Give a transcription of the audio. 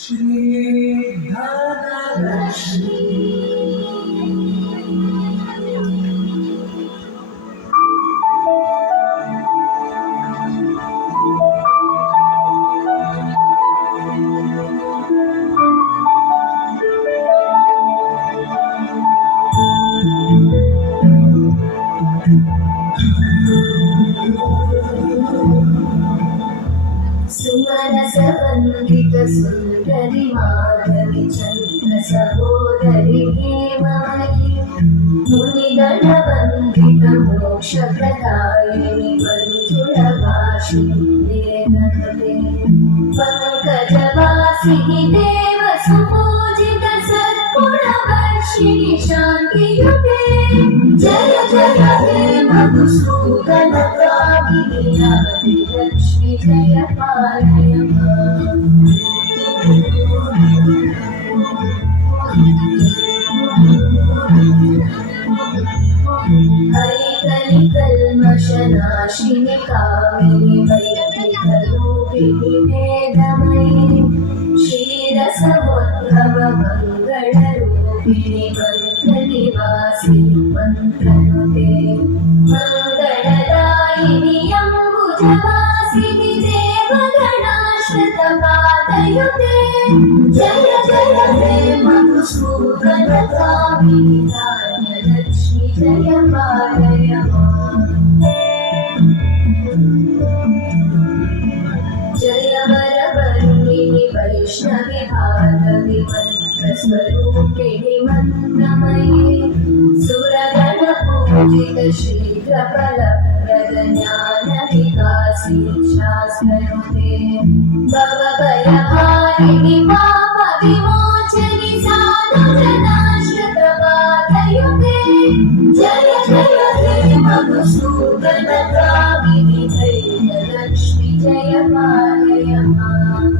श्री धनलक्ष्मी सुमनसवन्दित सुन्दरि माधवि चन्द्र सहोदरि हेममयि मुनिगणवन्दित मोक्षप्रदायिनि मञ्जुळभाषिणि वेदनते पङ्कजवासिनि देव सुपूजित सद्गुणवर्षिणि शान्तियुते जय जय हे मधुसूदन कामिनि आदिलक्ष्मि जय पालय माम्। हैकलिकल्मषनाशिनि कामिनि वैदिकरूपिणि वेदमयि क्षीरसमुद्भव मङ्गलरूपिणि मन्त्रनिवासिनि मन्त्रनुते मङ्गलदायिनि अम्बुजवासिनि देवगणाश्रितपादयुते जय जय हे मधुसूदनकामिनि धान्यलक्ष्मि जय पालय माम्। जय वरवर्णिनि वैष्णवि भार्गवि मन्त्रस्वरूपिणि मन्त्रमयि सुरगणपूजित शीघ्रफलप्रद ज्ञानविकासिनि शास्त्रनुते भवभयहारिणि पापविमोचनि साधुजनाश्रितपादयुते जय जय हे मधुसूदनकामिनि धैर्यलक्ष्मि जय पालय माम्।